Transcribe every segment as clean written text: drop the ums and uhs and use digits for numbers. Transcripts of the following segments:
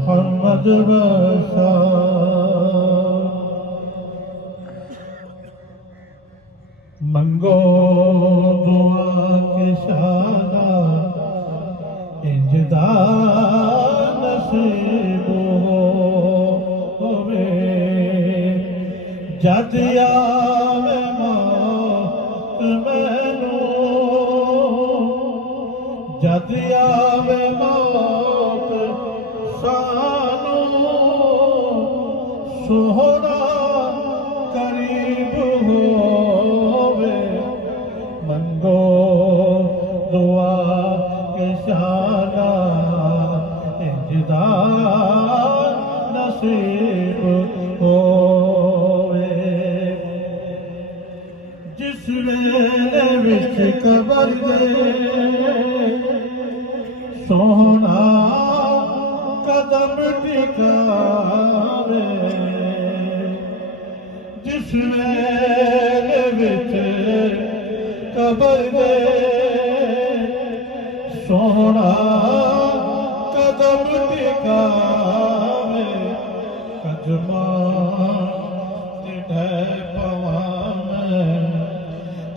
محمد بشار منگو دعا کے شادہ انجدہ نصیب ہوئے جد آوے موت مینوں جد آوے موت سانوں سہرا قریب ہووے منگو دعا کے شانہ انجدہ نصیب ہووے جس ویلے وچ قبر دے سونا قدم ٹکاوے جس ویلے وچ قبر دے سونا قدم ٹکاوے قدماں تے ڈھے پواں میں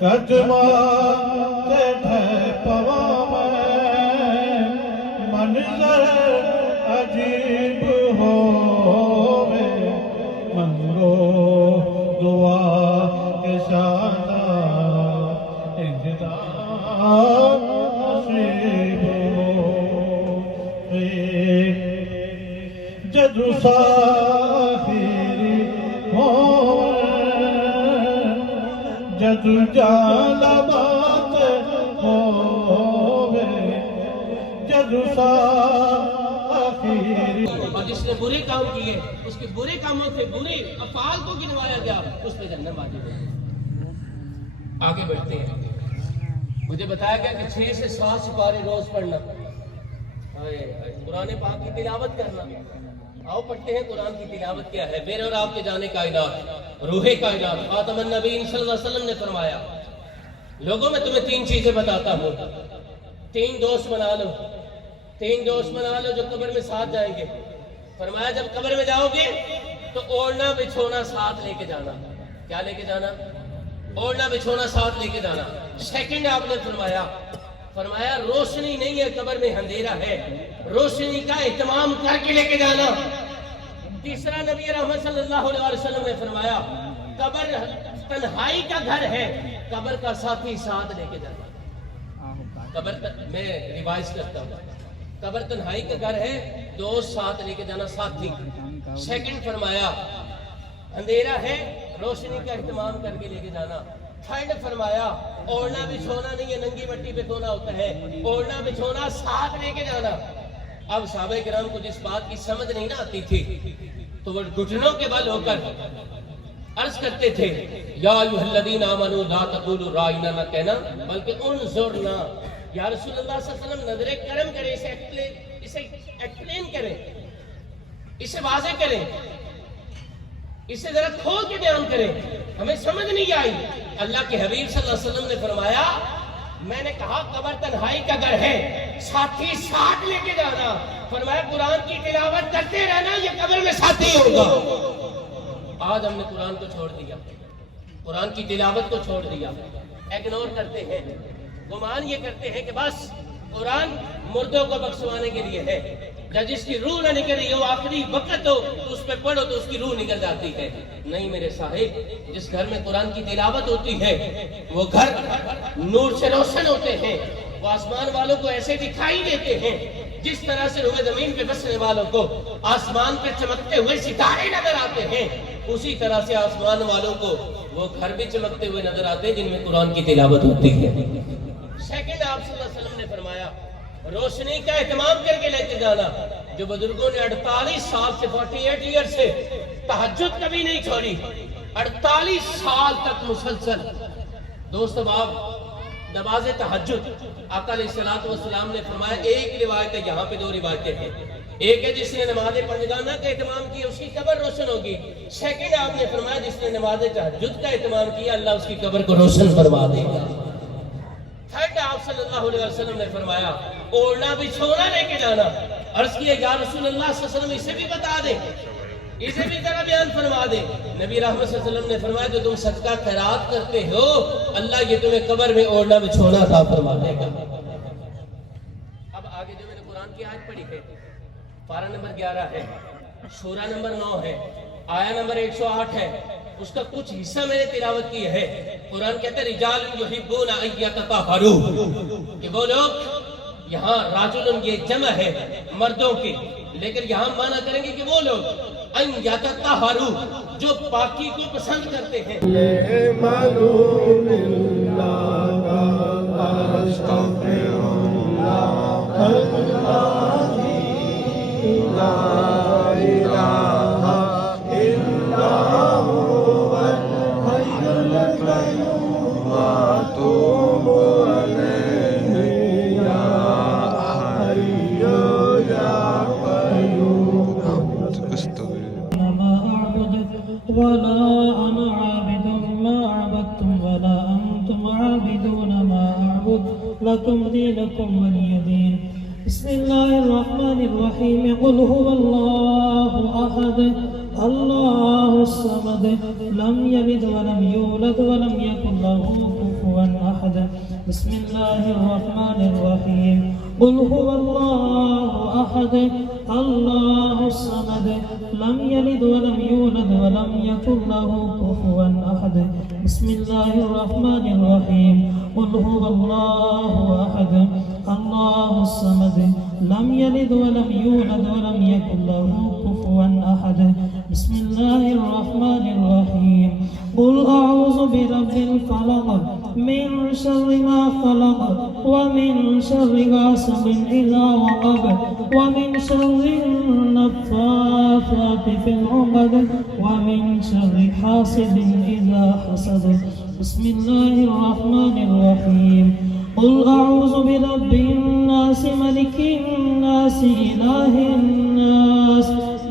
قدماں تے ڈھے پواں میں منظر عجیب ہووے منگو دعا کے شانہ انجدہ نصیب ہووے جدو ساخری ہووے جدو جالبات ہووے جدو ساخری اور جس نے برے کام کیے اس کے برے کاموں سے برے افعال کو گنوایا گیا اس پہ جنت واجب ہے۔ آگے بڑھتے ہیں۔ مجھے بتایا گیا کہ 6 سے 7 سپارے روز پڑھنا، قرآن پاک کی تلاوت کرنا۔ آؤ پڑھتے ہیں قرآن کی تلاوت کیا ہے۔ میرے اور آپ کے جانے کائنات، روح کائنات، خاتم النبیین صلی اللہ علیہ وسلم نے فرمایا لوگوں میں تمہیں 3 چیزیں بتاتا ہوں، 3 دوست بنا لو، 3 دوست بنا لو جو قبر میں ساتھ جائیں گے۔ فرمایا جب قبر میں جاؤ گے تو اوڑھنا بچھونا ساتھ لے کے جانا۔ کیا لے کے جانا؟ اوڑھنا بچھونا ساتھ لے کے جانا۔ سیکنڈ آپ نے فرمایا روشنی نہیں ہے قبر میں، اندھیرا ہے، روشنی کا اہتمام کر کے لے کے جانا۔ تیسرا نبی رحمت صلی اللہ علیہ وسلم نے فرمایا قبر تنہائی کا گھر ہے، قبر کا ساتھی ساتھ لے کے جانا۔ میں ریوائز کرتا ہوں، قبر تنہائی کا گھر ہے، دوست ساتھ لے کے جانا، ساتھی۔ سیکنڈ فرمایا اندھیرا ہے، روشنی کا اہتمام کر کے لے کے جانا۔ تھرڈ فرمایا اوڑھنا بچھونا نہیں ہے، ننگی مٹی پہ سونا ہوتا ہے، اوڑھنا بچھونا ساتھ لے کے جانا۔ اب صحابہ کرام کو جس بات کی سمجھ نہیں نہ آتی تھی تو وہ گھٹنوں کے بل ہو کر عرض کرتے تھے یا ایھا الذین آمنوا لا تقولوا رائنا، نہ کہنا بلکہ انظرنا۔ یا رسول اللہ صلی اللہ علیہ وسلم نظر کرم کریں، اسے ایکسپلین کریں، اسے واضح کریں، اسے ذرا کھول کے بیان کریں، ہمیں سمجھ نہیں آئی۔ اللہ کے حبیب صلی اللہ علیہ وسلم نے فرمایا میں نے کہا قبر تنہائی کا گھر ہے، ساتھی ساتھ لے کے جانا۔ فرمایا قرآن کی تلاوت کرتے رہنا، یہ قبر میں ساتھی ہوگا۔ آج ہم نے قرآن کو چھوڑ دیا، قرآن کی تلاوت کو چھوڑ دیا، اگنور کرتے ہیں، گمان یہ کرتے ہیں کہ بس قرآن مردوں کو بخشوانے کے لیے ہے، جب جس کی روح نہ نکل رہی ہو، آخری وقت ہو تو اس پہ پڑھو تو اس کی روح نکل جاتی ہے۔ نہیں میرے صاحب، جس گھر میں قرآن کی تلاوت ہوتی ہے وہ گھر نور سے روشن ہوتے ہیں، وہ آسمان والوں کو ایسے دکھائی دیتے ہیں جس طرح سے روح زمین پہ بسنے والوں کو آسمان پہ چمکتے ہوئے ستارے نظر آتے ہیں، اسی طرح سے آسمان والوں کو وہ گھر بھی چمکتے ہوئے نظر آتے ہیں جن میں قرآن کی تلاوت ہوتی ہے۔ سیکنڈ آپ صلی اللہ علیہ وسلم نے فرمایا روشنی کا اہتمام کر کے لے کے جانا۔ جو بزرگوں نے 48 سال سے 48 ایئر سے تہجد کبھی نہیں چھوڑی، 48 سال تک مسلسل دوست باپ نماز تہجد، آقا علیہ السلام نے فرمایا ایک روایت ہے، یہاں پہ 2 روایتیں ہیں۔ ایک ہے جس نے نماز پنجگانہ کا اہتمام کیا اس کی قبر روشن ہوگی۔ سیکنڈ آپ نے فرمایا جس نے نماز تہجد کا اہتمام کیا اللہ اس کی قبر کو روشن فرما دے گا۔ تھرڈ آپ صلی اللہ علیہ وسلم نے فرمایا اوڑھنا بچھونا لے کے جانا۔ عرض کیا یا رسول اللہ صلی اللہ علیہ وسلم اسے بھی بتا دیں، اسے بھی ذرا بیان فرما دیں۔ نبی رحمت صلی اللہ علیہ وسلم نے فرمایا جو تم صدقہ خیرات کرتے ہو اللہ یہ تمہیں قبر میں اوڑھنا بچھونا عطا فرما دے گا۔ اب آگے جو میں نے قرآن کی آیت پڑھی ہے، پارہ نمبر 11 ہے، سورہ نمبر 9 ہے، آیہ نمبر 108 ہے، اس کا کچھ حصہ میں نے تلاوت کی ہے۔ قرآن کہتا ہے رجال یحبون ان یتطہروا، کہ وہ لوگ، یہاں راجل یہ جمع ہے مردوں کی، لیکن یہاں معنی کریں گے کہ وہ لوگ ان یتطہروا جو پاکی کو پسند کرتے ہیں۔ ولا أنا عابد ما عبدتم ولا أنتم عابدون ما أعبد لكم دينكم ولي دين بسم الله الرحمن الرحيم قل هو الله أحد الله الصمد لم يلد ولم يولد ولم يكن له كفوا أحد بسم الله الرحمن الرحيم قل هو الله أحد الله الصمد لم يلد ولم يولد ولم يكن له كفوا أحد بسم الله الرحمن الرحيم قل هو الله أحد الله الصمد لم يلد ولم يولد ولم يكن له كفوا أحد بسم الله الرحمن الرحيم قل أعوذ برب الفلق من شر ما خلق ومن شر غاسق إذا وقب ومن شر النفاثات في العقد ومن شر حاسد إذا حسد بسم الله الرحمن الرحيم قل أعوذ برب الناس ملك الناس إله الناس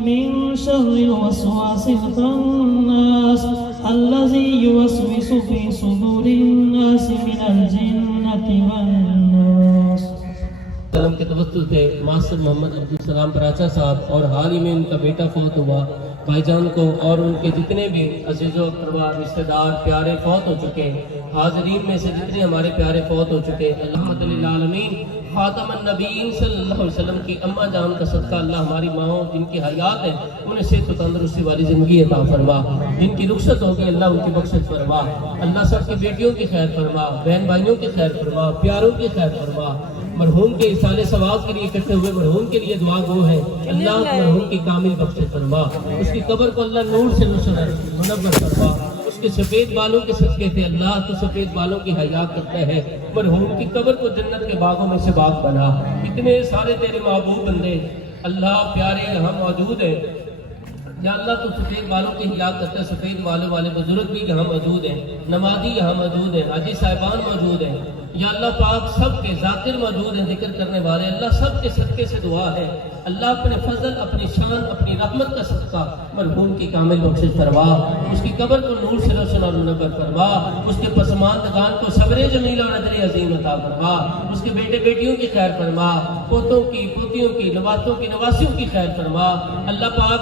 من شر الوسواس الخناس الذي يوسوس في صدور الناس من الجنة والناس۔ سلام کے توسط سے ماسٹر محمد عبدالسلام پراچا صاحب اور حال ہی میں ان کا بیٹا فوت ہوا، بھائی جان کو اور ان کے جتنے بھی عزیز و اقربا رشتہ دار پیارے فوت ہو چکے ہیں، حاضرین میں سے جتنے ہمارے پیارے فوت ہو چکے ہیں، اللہ للعالمین خاتم النبیین صلی اللہ علیہ وسلم کی اماں جان کا صدقہ اللہ ہماری ماؤں جن کی حیات ہے انہیں صحت و تندرستی والی زندگی عطا فرما، جن کی رخصت ہوگی اللہ ان کی بخشت فرما، اللہ سب کی بیٹیوں کی خیر فرما، بہن بھائیوں کی خیر فرما، پیاروں کی خیر فرما، مرحوم کے اصال ثواب کے لیے اکٹھے ہوئے مرحوم کے لیے دعا گو ہے اللہ مرحوم کی کامل بخشت فرما، اس کی قبر کو اللہ نور سے منور فرما، اس کے سفید بالوں کے صدقے تھے اللہ تو سفید بالوں کی حیات کرتا ہے، مرحوم کی قبر کو جنت کے باغوں میں سے باغ بنا، اتنے سارے تیرے محبوب بندے اللہ پیارے یہاں موجود ہیں، یا اللہ تو سفید بالوں کی حیات کرتا ہے، سفید بالوں والے بزرگ بھی یہاں موجود ہیں، نمازی یہاں موجود ہیں، حاجی صاحبان موجود ہیں، یا اللہ پاک سب کے ذاکر موجود ہیں، ذکر کرنے والے، اللہ سب کے صدقے سے دعا ہے، اللہ اپنے فضل اپنی شان اپنی رحمت کا صدقہ مرحوم کی کامل بخشش فرما، اس کی قبر کو نور سے روشن اور منور فرما، اس کے پسماندگان کو صبر جمیل اور اجر عظیم عطا فرما، اس کے بیٹے بیٹیوں کی خیر فرما، پوتوں کی پوتیوں کی نواتوں کی نواسیوں کی خیر فرما، اللہ پاک